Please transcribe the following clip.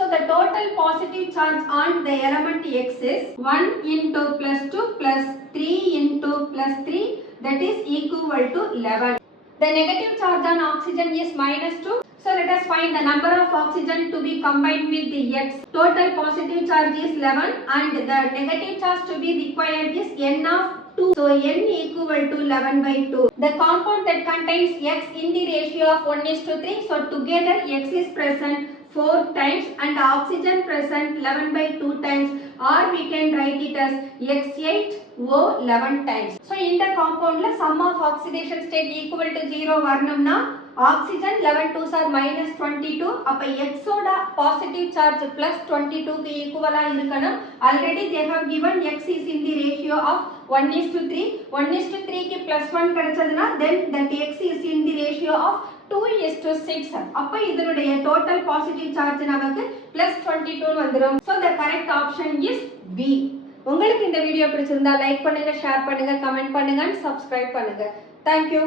So the total positive charge on the element X is 1 into plus 2 plus 3 into plus 3, that is equal to 11. The negative charge on oxygen is minus 2. So let us find the number of oxygen to be combined with the X. Total positive charge is 11 and the negative charge to be required is N of 2. So N equal to 11 by 2. The compound that contains X in the ratio of 1:3. So together X is present 4 times and oxygen present 11 by 2 times, or we can write it as X8O 11 times. So in the compound la sum of oxidation state equal to 0 varnamna oxygen 11 2s are minus 22. அப்ப X ஓட positive charge plus 22 க்கு equal ஆ இருக்கணும். Already they have given X is in the ratio of 1:3. 1:3 க்கு plus 1 கிடைச்சதுனா then that X is in the ratio of 2:6. அப்ப இதனுடைய total positive charge நமக்கு plus 22 வந்துரும். So the correct option is B. உங்களுக்கு இந்த video பிடிச்சிருந்தா like பண்ணுங்க, share பண்ணுங்க, கமெண்ட் பண்ணுங்க, subscribe பண்ணுங்க. Thank you.